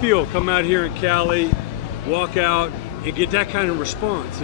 feel? Come out here in Cali, walk out, and get that kind of response.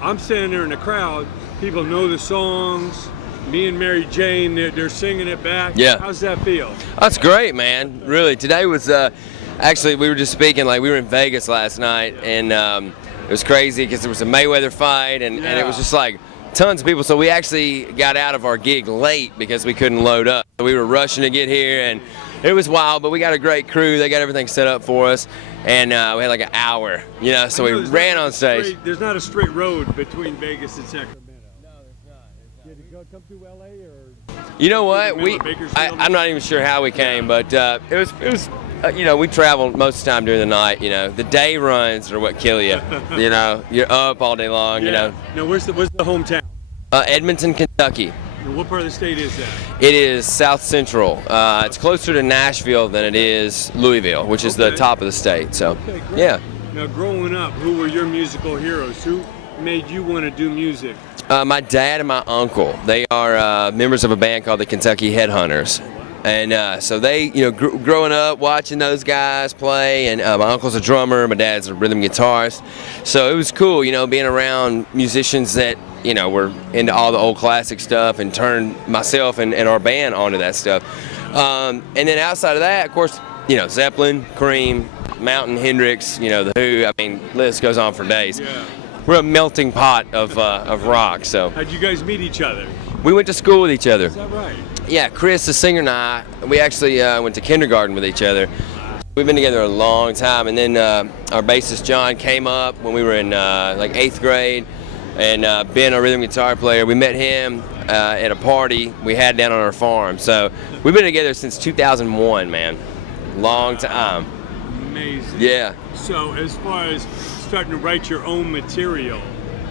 I'm standing there in the crowd. People know the songs. Me and Mary Jane, they're singing it back. Yeah. How's that feel? That's great, man. Really, today was actually, we were just speaking, like we were in Vegas last night, and it was crazy because there was a Mayweather fight, and it was just like tons of people. So we actually got out of our gig late because we couldn't load up. We were rushing to get here, and it was wild, but we got a great crew. They got everything set up for us, and we had like an hour, you know, so we ran on stage. There's not a straight road between Vegas and Sacramento. No, there's not. Did it come through LA or? You know what? I'm not even sure how we came, but it was you know, we travel most of the time during the night. You know, the day runs are what kill you. You know, you're up all day long. You know. Now, where's the hometown? Edmonton, Kentucky. And what part of the state is that? It is South Central. It's closer to Nashville than it is Louisville, which is the top of the state. So, yeah. Now, growing up, who were your musical heroes? Who made you want to do music? My dad and my uncle. They are members of a band called the Kentucky Headhunters. And so they, you know, growing up watching those guys play, and my uncle's a drummer, my dad's a rhythm guitarist. So it was cool, you know, being around musicians that, you know, were into all the old classic stuff and turned myself and our band onto that stuff. And then outside of that, of course, you know, Zeppelin, Cream, Mountain, Hendrix, you know, The Who, I mean, list goes on for days. Yeah. We're a melting pot of rock, so. How'd you guys meet each other? We went to school with each other. Is that right? Yeah, Chris, the singer, and I, we actually went to kindergarten with each other. We've been together a long time, and then our bassist John came up when we were in like 8th grade, and Ben, our rhythm guitar player, we met him at a party we had down on our farm. So we've been together since 2001, man. Long time. Amazing. Yeah. So as far as starting to write your own material,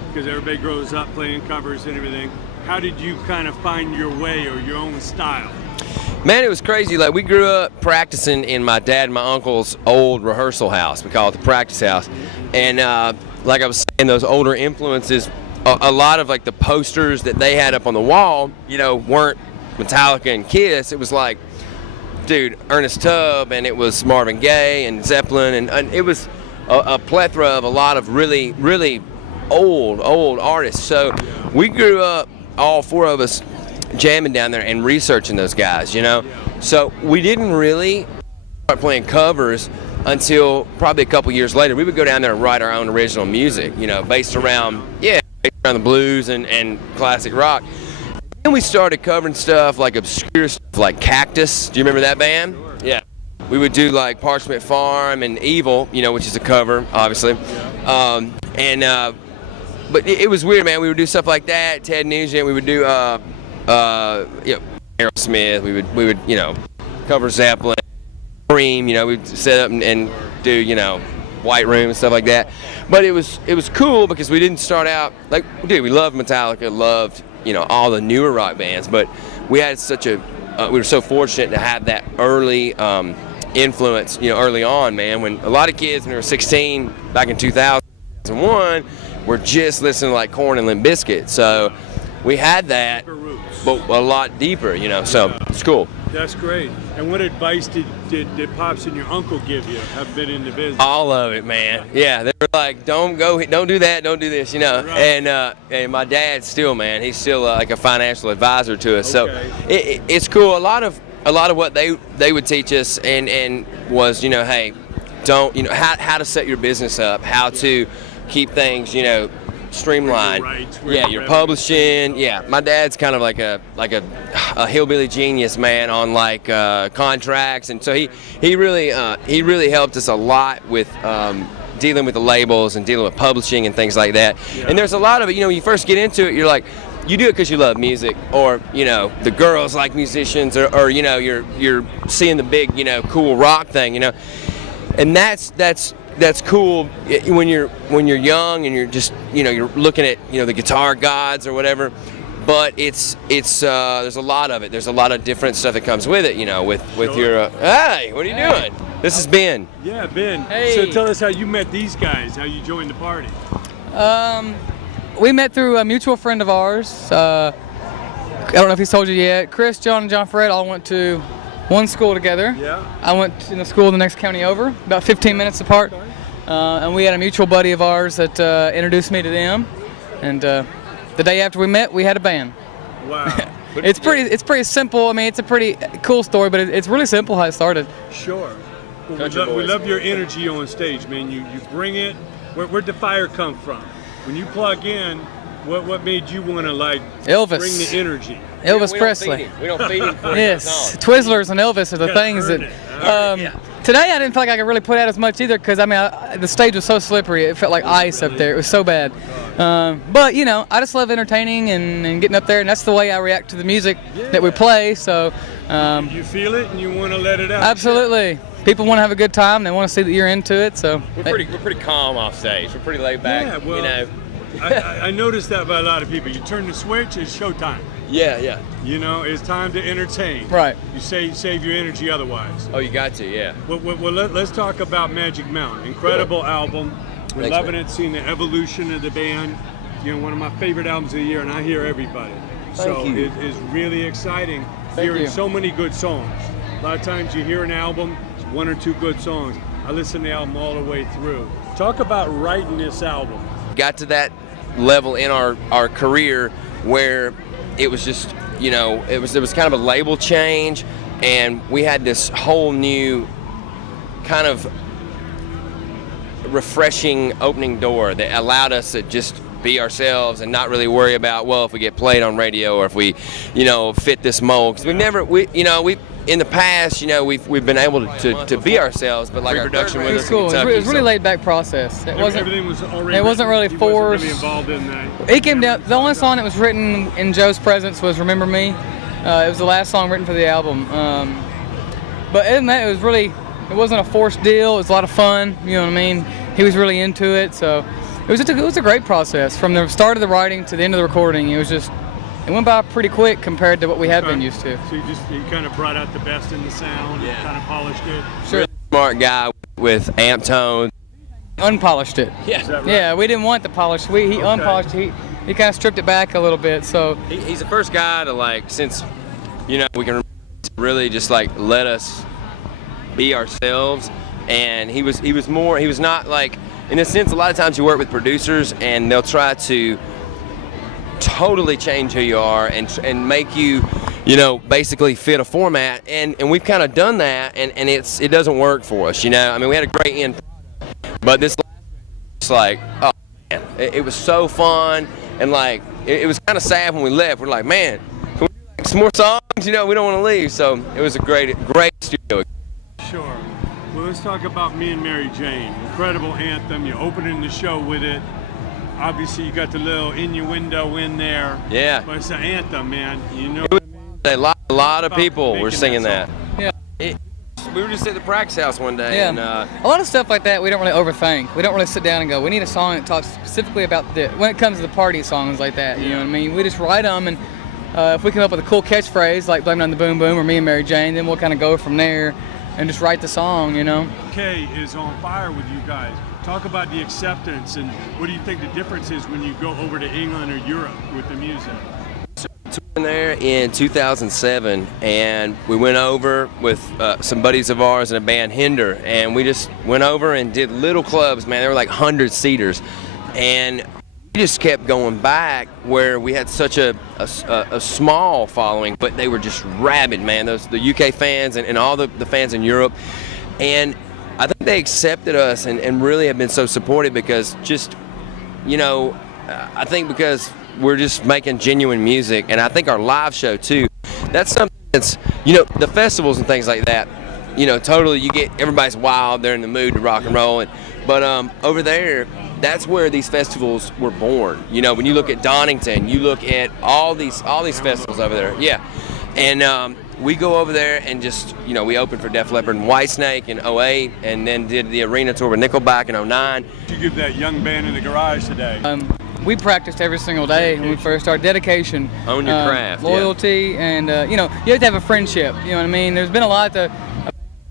because everybody grows up playing covers and everything, how did you kind of find your way or your own style? Man, it was crazy. Like, we grew up practicing in my dad and my uncle's old rehearsal house. We call it the practice house. And like I was saying, those older influences, a lot of like the posters that they had up on the wall, you know, weren't Metallica and Kiss. It was like, dude, Ernest Tubb, and it was Marvin Gaye and Zeppelin, and it was a plethora of a lot of really, really old artists. So we grew up, all four of us, jamming down there and researching those guys, you know. So we didn't really start playing covers until probably a couple years later. We would go down there and write our own original music, you know, based around the blues and classic rock. Then we started covering stuff like obscure stuff like Cactus. Do you remember that band? Yeah. We would do like Parchment Farm and Evil, you know, which is a cover, obviously. But it was weird, man. We would do stuff like that. Ted Nugent. We would do, you know, Aerosmith. We would, you know, cover Zeppelin, Cream. You know, we'd set up and do, you know, White Room and stuff like that. But it was cool because we didn't start out like, dude, we loved Metallica, loved, you know, all the newer rock bands. But we had such a, we were so fortunate to have that early influence, you know, early on, man. When a lot of kids, when they were 16 back in 2001. We're just listening to like Korn and Limp Bizkit, so we had that, but a lot deeper, you know. So it's cool. That's great. And what advice did Pops and your uncle give you? Have been in the business? All of it, man. Yeah, they were like, don't do that, don't do this, you know. Right. And my dad still, man, he's still like a financial advisor to us. Okay. So it's cool. A lot of what they would teach us and was, you know, hey, don't, you know, how to set your business up, how to keep things, you know, streamlined. Your publishing. Yeah, my dad's kind of like a hillbilly genius, man, on like contracts, and so he really helped us a lot with dealing with the labels and dealing with publishing and things like that. Yeah. And there's a lot of it. You know, when you first get into it, you're like, you do it because you love music, or you know, the girls like musicians, or you know, you're seeing the big, you know, cool rock thing, you know, and that's cool when you're young and you're just, you know, you're looking at, you know, the guitar gods or whatever, but it's there's a lot of it. There's a lot of different stuff that comes with it, you know, with your hey, what are you doing? This is Ben. Yeah, Ben. Hey. So tell us how you met these guys, how you joined the party. We met through a mutual friend of ours. I don't know if he's told you yet. Chris, John, and John Fred all went to one school together. Yeah. I went in the school in the next county over, about 15 minutes apart. And we had a mutual buddy of ours that introduced me to them. And the day after we met, we had a band. Wow. It's pretty simple. I mean, it's a pretty cool story, but it's really simple how it started. Sure. Well, we love your energy on stage, man. You bring it. Where'd the fire come from? When you plug in, what made you want to Elvis. bring the energy? Elvis Presley. We don't feed him. Yes, Twizzlers and Elvis are the things that. Today I didn't feel like I could really put out as much either because I mean the stage was so slippery. It felt like ice up there. It was so bad. But you know, I just love entertaining and getting up there, and that's the way I react to the music that we play. So. You feel it and you want to let it out. Absolutely. People want to have a good time. They want to see that you're into it. So. We're pretty calm off stage. We're pretty laid back. Yeah, well, you know. I noticed that by a lot of people. You turn the switch, it's showtime. Yeah. You know, it's time to entertain. Right. You save your energy otherwise. Oh, you got to, yeah. Well, let's talk about Magic Mountain. Incredible album. We're Thanks, loving man. it, seeing the evolution of the band. You know, one of my favorite albums of the year, and I hear everybody. So you. it is really exciting hearing you. so many good songs. A lot of times you hear an album, it's one or two good songs. I listen to the album all the way through. Talk about writing this album. Got to that level in our career where it was just, you know, it was kind of a label change, and we had this whole new kind of refreshing opening door that allowed us to just be ourselves and not really worry about, well, if we get played on radio or if we, you know, fit this mold. Because we in the past, you know, we've been able to be ourselves, but like our production with It was us cool. in Kentucky, It was really laid back process. Everything was already It wasn't really he forced. Wasn't really involved in that. It came down. The only song that was written in Joe's presence was "Remember Me." It was the last song written for the album. But other than that, it wasn't a forced deal. It was a lot of fun. You know what I mean? He was really into it, so it was a great process from the start of the writing to the end of the recording. It went by pretty quick compared to what we had been used to. So you kind of brought out the best in the sound, and kind of polished it. Sure. smart guy with amp tone. Unpolished it. Yeah. Is that right? Yeah, we didn't want the polish. He unpolished. He kind of stripped it back a little bit. So He's the first guy to since, you know, we can really just let us be ourselves. And he was not in a sense, a lot of times you work with producers and they'll try to totally change who you are and make you, you know, basically fit a format. And we've kind of done that, and it doesn't work for us, you know. I mean, we had a great end, but this oh man, it was so fun, and it was kind of sad when we left. We're like, man, can we do some more songs? You know, we don't want to leave. So it was a great studio. Sure. Well, let's talk about Me and Mary Jane. Incredible anthem. You're opening the show with it. Obviously, you got the little innuendo in there. Yeah. But it's an anthem, man. You know It was what I mean? a lot of people Making were singing that that. yeah, We were just at the practice house one day, yeah. and A lot of stuff like that we don't really overthink. We don't really sit down and go, we need a song that talks specifically about when it comes to the party songs like that. You know what I mean? We just write them, and if we come up with a cool catchphrase like "Blame It on the Boom Boom" or "Me and Mary Jane," then we'll kind of go from there and just write the song. You know. K is on fire with you guys. Talk about the acceptance, and what do you think the difference is when you go over to England or Europe with the music? in there in 2007, and we went over with some buddies of ours in a band, Hinder, and we just went over and did little clubs, man. They were like 100-seaters, and we just kept going back where we had such a small following, but they were just rabid, man. The UK fans and all the fans in Europe, and I think they accepted us and really have been so supportive because just, you know, I think because we're just making genuine music, and I think our live show too, that's something that's, you know, the festivals and things like that, you know, totally you get, everybody's wild, they're in the mood to rock and roll, but over there, that's where these festivals were born. You know, when you look at Donington, you look at all these festivals over there, yeah, and we go over there and just, you know, we opened for Def Leppard and Whitesnake in 08, and then did the arena tour with Nickelback in 09. You give that young band in the garage today. We practiced every single day when we first started. Dedication, own your craft, loyalty, and you know, you have to have a friendship. You know what I mean? There's been a lot to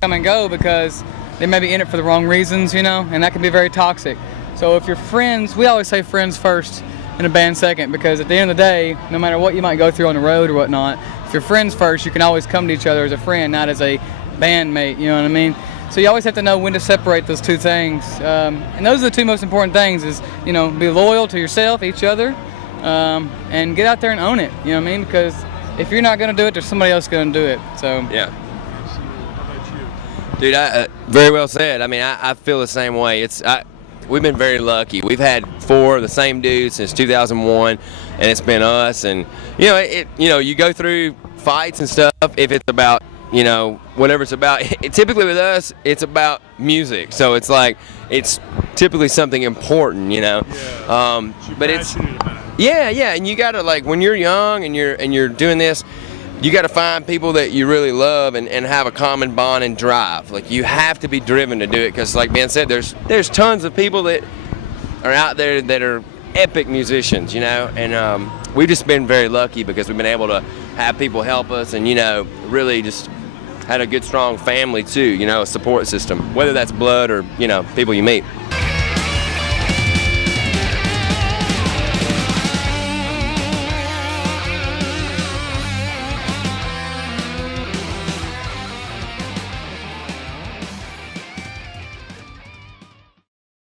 come and go because they may be in it for the wrong reasons, you know, and that can be very toxic. So if you're friends, we always say friends first. and a band second, because at the end of the day, no matter what you might go through on the road or whatnot, if you're friends first, you can always come to each other as a friend, not as a bandmate, you know what I mean? So you always have to know when to separate those two things. And those are the two most important things is, you know, be loyal to yourself, each other, and get out there and own it, you know what I mean? Because if you're not going to do it, there's somebody else going to do it. So yeah. Dude, very well said. I mean, I feel the same way. We've been very lucky. We've had 4 of the same dudes since 2001, and it's been us. And you go through fights and stuff. If it's about whatever it's about, typically with us, it's about music. So it's like it's typically something important, Yeah. But it's Passionate about it. yeah, and you gotta, like, when you're young and you're doing this, you got to find people that you really love and have a common bond and drive. Like, you have to be driven to do it, because like Ben said, there's tons of people that are out there that are epic musicians, and we've just been very lucky because we've been able to have people help us and, really just had a good, strong family too, a support system, whether that's blood or, people you meet.